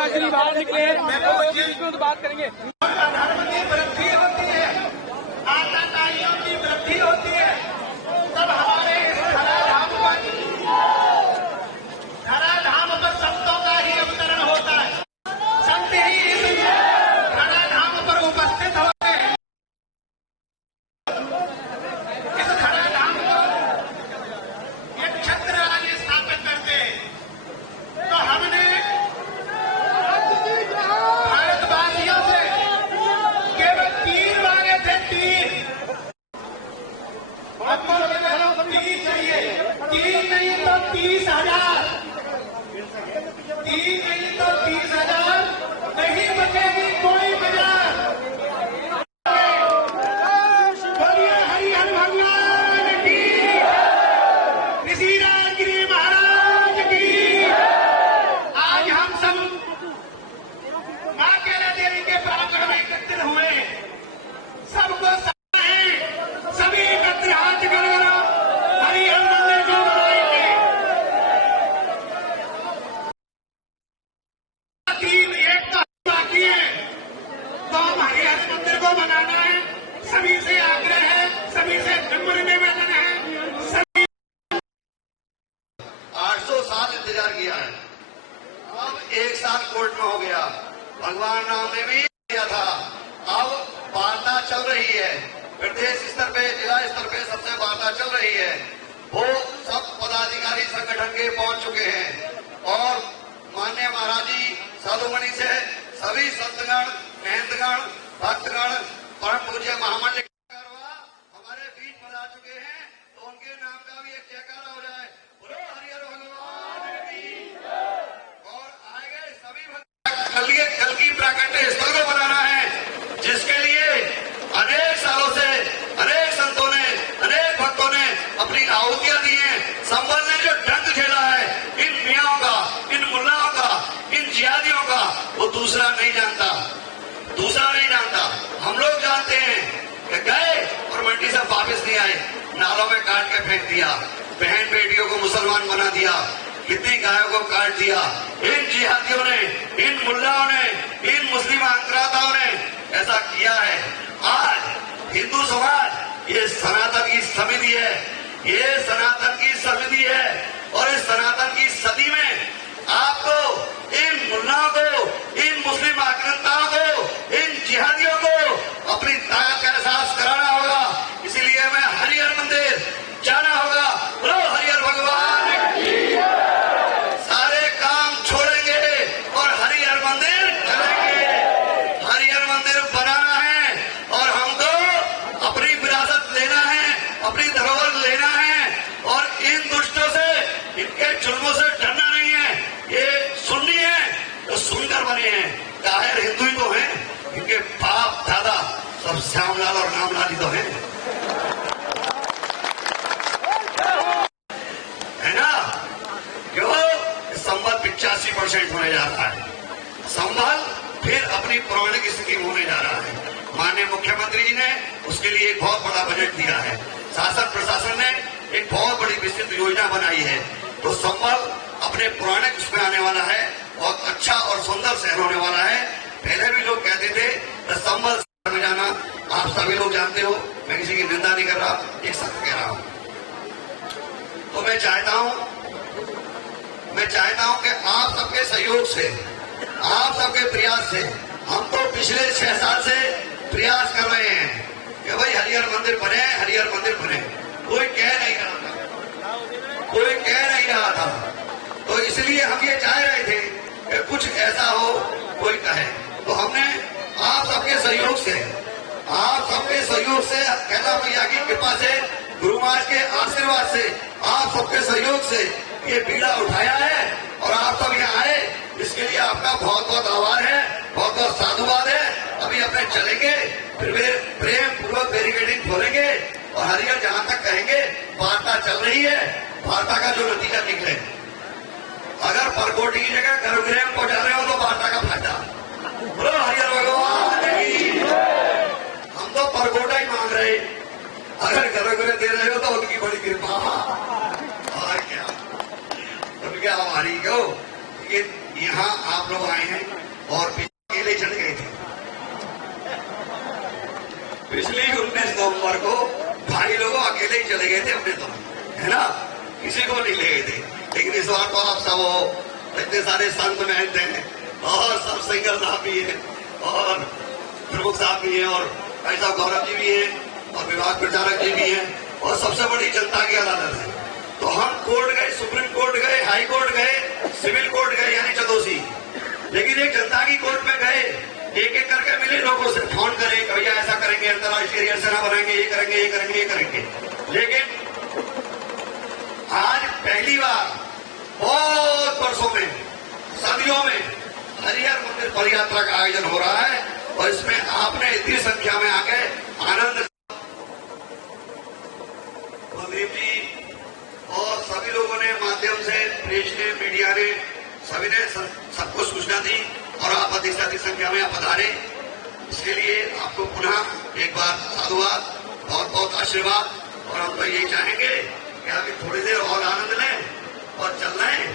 यात्री बाहर निकले हैं, तो बात करेंगे। प्रधानमंत्री वृद्धि होती है, आताताइयों की वृद्धि होती है, तब हमारे धराधाम पर संतों का ही अवतरण होता है। संत ही इस धराधाम पर उपस्थित होते हैं। इस धराधाम पर ये क्षत्र राज्य स्थापित करते हैं। तो हमने भारतवासियों से केवल 3 मांगे थे, 3 चाहिए, 3 नहीं तो 30,000, 3 नहीं तो 30,000, नहीं बचेगी कोई बाजार। बोलिए हरिहर भगवान की, ऋषिराज गिरी महाराज की। आज हम सब मां कैला देवी के प्रांगण में एकत्रित हुए, सबको सभी एकत्र हाथ कर हरिहर मंदिर को बनाएंगे। 3 एक तो बाकी है, तो हम हरिहर मंदिर को बनाना है। सभी से आग्रह है, सभी से नम्र निवेदन है, सभी 800 साल इंतजार किया है, अब 1 साल कोर्ट में हो गया। भगवान राम ने भी किया था, अब वार्ता चल रही है, प्रदेश स्तर पे, जिला स्तर पे सबसे वार्ता चल रही है। वो सब पदाधिकारी संगठन के पहुंच चुके हैं और माननीय महाराज जी साधुमणि से सभी संतगण, महंतगण, भक्तगण, परम पूज्य महामंडल हमारे बीच पधार चुके हैं। तो उनके नाम का भी एक जयकारा हो जाए, बोलो हरिहर भगवान की। और आगे सभी कल की प्राकट्य स्थल को बनाना है, जिसके लिए अनेक सालों से अनेक संतों ने, अनेक भक्तों ने अपनी आहुतियां दी हैं। संभल ने जो डंक झेला है इन मियाओं का, इन मुल्लाओं का, इन जिहादियों का, वो दूसरा नहीं जानता। हम लोग जानते हैं कि गए और मंडी से वापस नहीं आए, नालों में काट के फेंक दिया, बहन बेटियों को मुसलमान बना दिया, कितनी गायों को काट दिया। इन जिहादियों ने, इन मुल्लाओं ने, इन मुस्लिम आक्रांताओं ने ऐसा किया है। आज हिंदू समाज ये सनातन की समिति है, ये सनातन की समिति है, और इस सनातन की सदी में आपको इन मुल्लाओं को, इन मुस्लिम आक्रांताओं को, इन जिहादियों को अपनी ताकत का एहसास कराना होगा। इसीलिए मैं हरिहर मंदिर जाना होगा, बोलो हरिहर भगवान की। सारे काम छोड़ेंगे और हरिहर मंदिर चलेंगे। हरिहर मंदिर बनाना है और हमको अपनी विरासत लेना है, अपनी धरोहर लेना है, और इन दुष्टों से, इनके जुल्मों से डरना नहीं है। ये सुन्नी है तो सुनकर बने हैं, काहिर हिंदू ही तो हैं, इनके बाप दादा सब श्यामलाल और रामलाल ही तो हैं, है ना। क्यों? संबल 85% होने जा रहा है, संबल फिर अपनी पौराणिक स्थिति में होने जा रहा है। माननीय मुख्यमंत्री जी ने उसके लिए एक बहुत बड़ा बजट दिया है, शासन प्रशासन ने एक बहुत बड़ी विस्तृत योजना बनाई है। तो संबल अपने पौराणिक उसमें आने वाला है, बहुत अच्छा और सुंदर शहर होने वाला है। पहले भी लोग कहते थे संबल में जाना, आप सभी लोग जानते हो, मैं किसी की निंदा नहीं कर रहा, एक सत्य कह रहा हूं। तो मैं चाहता हूं कि आप सबके सहयोग से, आप सबके प्रयास से, हम तो पिछले 6 साल से प्रयास कर रहे हैं कि भाई हरिहर मंदिर बने, हरिहर मंदिर बने। कोई कह नहीं रहा था, तो इसलिए हम ये चाह रहे थे कि कुछ ऐसा हो, कोई कहे। तो हमने आप सबके सहयोग से, कैला मैया की कृपा से, गुरु महाराज के आशीर्वाद से, आप सबके सहयोग से ये बीड़ा उठाया है और आप सब यहाँ आए, इसके लिए आपका बहुत बहुत आभार है, बहुत बहुत साधुवाद है। अभी अपने चलेंगे, फिर प्रेम पूर्वक बैरिकेडिंग खोलेंगे और हरिहर जहां तक कहेंगे वार्ता चल रही है, वार्ता का जो नतीजा निकले, अगर परकोटी की जगह गर्भगृह में पहुंचा रहे हो तो वार्ता का फायदा। बोलो हरिहर भगवान की। हम तो परकोटा ही मांग रहे, अगर गर्भगृह दे रहे हो तो उनकी बड़ी कृपा, और क्या हमारी क्यों। यहाँ आप लोग लोग आए हैं और अकेले चले गए थे। पिछली 19 नवंबर को भाई लोग अकेले ही चले गए थे अपने तो, है ना, किसी को नहीं ले गए थे। लेकिन इस बार तो आप सब हो, इतने सारे संत महंत हैं और सब सिंगर साहब भी है और प्रमुख साहब भी है और भाई साहब गौरव जी भी है और विभाग प्रचारक जी भी हैं और सबसे बड़ी जनता की अदालत है। तो हम कोर्ट गए, सुप्रीम कोर्ट गए, हाई कोर्ट गए, सिविल कोर्ट गए यानी चतोसी, लेकिन एक जनता की कोर्ट में गए, एक एक करके मिले लोगों से, फोन करें कि भैया ऐसा करेंगे, अंतर्राष्ट्रीय एयर सेना बनाएंगे, ये करेंगे, ये करेंगे, ये करेंगे। लेकिन आज पहली बार बहुत वर्षों में, सदियों में हरिहर मंदिर पदयात्रा का आयोजन हो रहा है और इसमें आपने इतनी संख्या में आके आनंद, कुलदीप जी और सभी लोगों ने माध्यम से, प्रेस ने, मीडिया ने, सभी ने सबको सूचना दी और आप अधिक संख्या में आप पधारे। इसके लिए आपको पुनः एक बार साधुवाद, बहुत बहुत आशीर्वाद। और हम तो यही चाहेंगे कि अभी थोड़ी देर और आनंद लें और चल रहे हैं।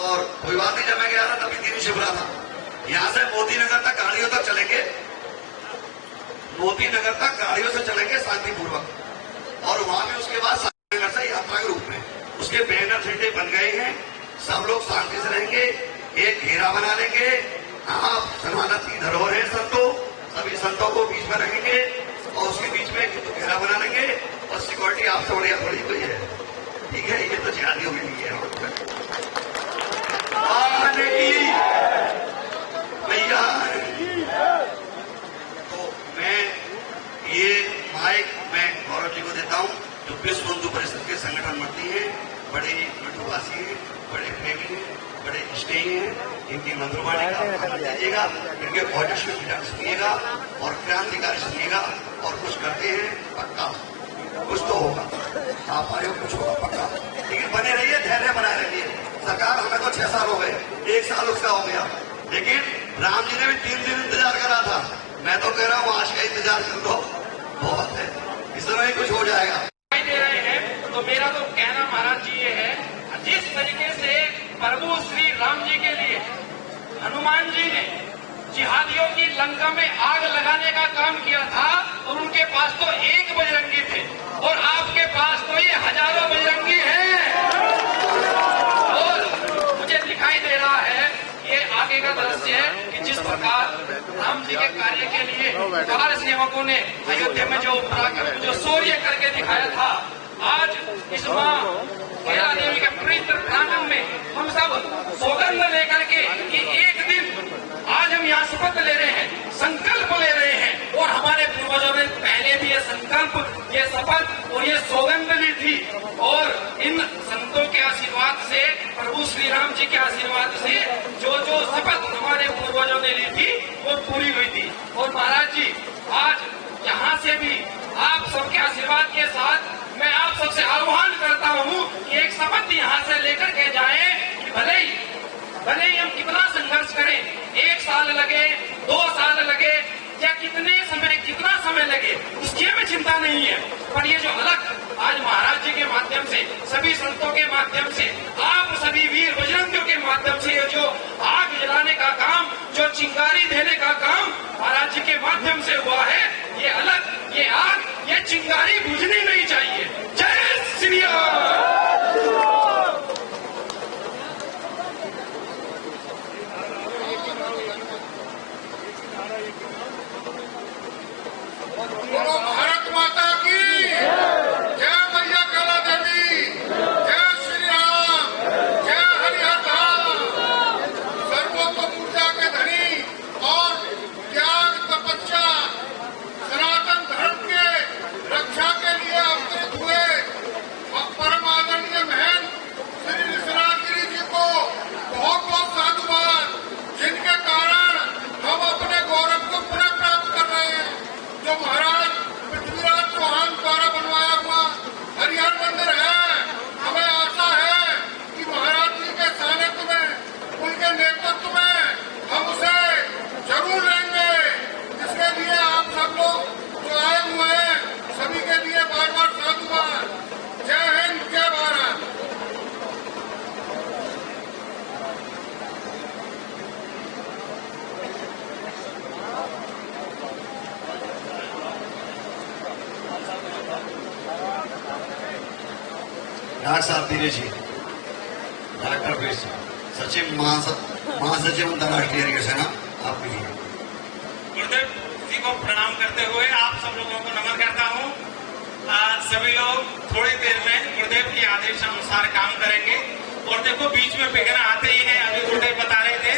और कोई बात नहीं, जब मैं गया था तभी दिन शिवरा था। यहाँ से मोती नगर तक गाड़ियों तक चलेंगे, मोती नगर तक गाड़ियों से चलेंगे शांतिपूर्वक और वहां भी उसके बाद नगर से यात्रा के रूप में उसके बैनर झंडे बन गए हैं। सब लोग शांति से रहेंगे, एक घेरा बना लेंगे। आप समानत की धरोहर है संतों, सभी संतों को बीच में रखेंगे और उसके बीच में एक घेरा बना लेंगे और सिक्योरिटी आपसे बढ़िया थोड़ी कोई है, ठीक है। ये तो जिहादियों में नहीं है भैया। तो मैं ये माइक मैं गौरव जी को देता हूँ जो विश्व हिंदू परिषद के संगठन मंत्री हैं, बड़े लड्डूवासी हैं, बड़े प्रेमी हैं, बड़े स्नेही हैं। इनकी मंत्रवाणी का आनंद लीजिएगा, इनके पॉजिटिव विचार सुनिएगा और क्रांतिकारी सुनिएगा और कुछ करते हैं पक्का, कुछ तो होगा। आप आए हो, कुछ होगा पक्का, लेकिन बने रहिए, धैर्य बनाए रखिए। सरकार हमें तो 6 साल हो गए, 1 साल उसका हो गया, लेकिन राम जी ने भी 3 दिन इंतजार करा था। मैं तो कह रहा हूँ आज का इंतजार कर दो, बहुत है, इस तरह ही कुछ हो जाएगा। दे रहे हैं तो मेरा तो कहना महाराज जी ये है, जिस तरीके से प्रभु श्री राम जी के लिए हनुमान जी ने जिहादियों की लंका में आग लगाने का काम किया था और उनके पास तो एक बजरंगी थे और आपके पास तो ये हजारों बजरंगी हैं। और मुझे दिखाई दे रहा है ये आगे का दृश्य है कि जिस प्रकार राम जी के कार्य के लिए कार सेवकों ने अयोध्या में जो शौर्य करके दिखाया था, आज इस मां कैला देवी के पवित्र प्रांगण में हम सब सौगंध लेकर के कि एक दिन आज हम यहाँ शपथ ले रहे हैं, संकल्प ले रहे हैं और हमारे पूर्वजों ने पहले भी ये संकल्प, ये शपथ और ये सौगंध ली थी और इन संतों के आशीर्वाद से, प्रभु श्री राम जी के आशीर्वाद से जो जो शपथ हमारे पूर्वजों ने ली थी वो पूरी हुई थी। और महाराज जी आज यहाँ से भी आप सबके आशीर्वाद के साथ मैं आप सबसे आह्वान करता हूँ कि एक शपथ यहाँ से लेकर के जाएं कि भले ही हम कितना संघर्ष डॉक्टर साहब दिनेश जी, डॉक्टर बेस सचिव महासचिव अंतर्राष्ट्रीय हरियर सेना, आपके लिए गुरुदेव जी को प्रणाम करते हुए आप सब लोगों को नमन करता हूँ। सभी लोग थोड़ी देर में गुरुदेव के आदेश अनुसार काम करेंगे। और देखो बीच में विघ्न आते ही है। अभी गुरुदेव बता रहे थे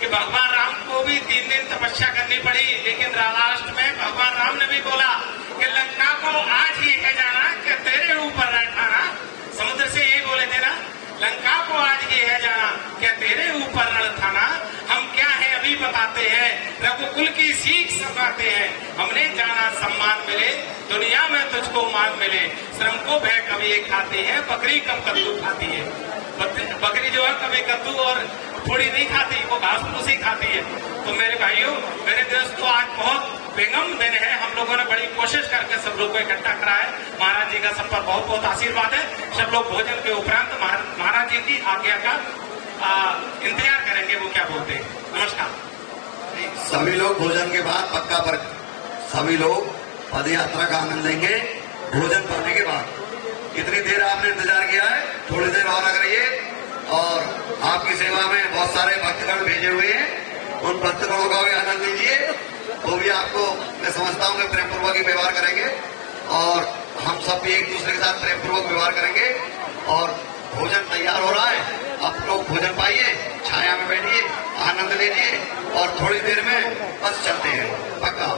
कि भगवान राम को भी 3 दिन तपस्या करनी पड़ी, लेकिन लास्ट में भगवान राम ने भी बोला कि लंका को आज ही है जाना कि तेरे ऊपर न ठाना। समुद्र से यही बोले थे ना, लंका को आज ही है जाना क्या तेरे ऊपर न ठाना। हम क्या है अभी बताते हैं, रघुकुल की सीख सिखाते हैं। हमने जाना सम्मान मिले, दुनिया में तुझको मान मिले। श्रम को भय कभी खाती है, बकरी कब कद्दू खाती है। बकरी जो है कभी कद्दू और थोड़ी नहीं खाती, वो घास फूस ही खाती है। तो मेरे भाइयों, मेरे दोस्तों, आज बहुत बेगम दिन है। हम लोगों ने बड़ी कोशिश करके सब लोग को इकट्ठा करा है। महाराज जी का सब पर बहुत बहुत आशीर्वाद है। सब लोग भोजन के उपरांत महाराज जी की आज्ञा का इंतजार करेंगे, वो क्या बोलते हैं। नमस्कार। सभी लोग भोजन के बाद पक्का पर सभी लोग पद यात्रा का आनंद लेंगे भोजन करने के बाद। कितनी देर आपने इंतजार किया है, थोड़ी देर और लग रही है। और आपकी सेवा में बहुत सारे भक्तगण भेजे हुए हैं, उन भक्तगणों का भी आनंद लीजिए। वो भी आपको मैं समझता हूँ कि प्रेम पूर्वक ही व्यवहार करेंगे और हम सब भी एक दूसरे के साथ प्रेम पूर्वक व्यवहार करेंगे। और भोजन तैयार हो रहा है, आप लोग भोजन पाइए, छाया में बैठिए, आनंद लीजिए और थोड़ी देर में बस चलते हैं। पक्का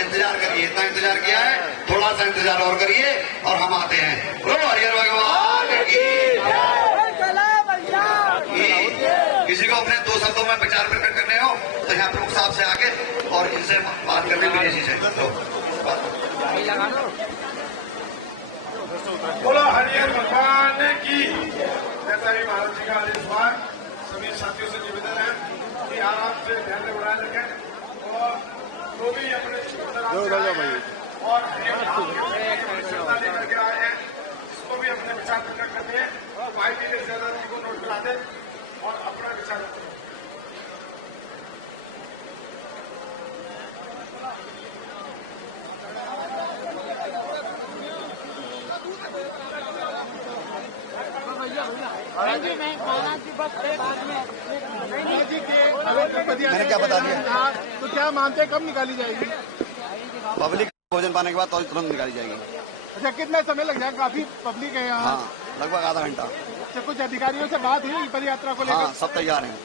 इंतजार करिए, इतना इंतजार किया है, थोड़ा सा इंतजार और करिए और हम आते हैं। बोलो हरिहर भगवान की। किसी को अपने 2 शब्दों में विचार प्रकट करने हो तो यहाँ प्रमुख साहब से आके और इनसे बात करने विदेशी से बोलो हरिहर भगवान की। जैसा ही महाराज जी का आदेश हुआ, सभी साथियों से निवेदन है कि आराम से ध्यान में बनाए रखें और जो भी अपने और श्रद्धा लेकर के आए हैं इसको भी अपने विचार प्रकट करते हैं। भाई जी के ज्यादा को नोट करा दे और अपना विचार रखें। मैंने क्या बता दिया, तो क्या मानते हैं कब निकाली जाएगी? पब्लिक भोजन पाने के बाद तो तुरंत निकाली जाएगी। अच्छा, कितना समय लग जाएगा? काफी पब्लिक है यहाँ। हाँ, लगभग आधा घंटा। अच्छा, कुछ अधिकारियों से बात हुई पद यात्रा को लेकर? हाँ, सब तैयार हैं।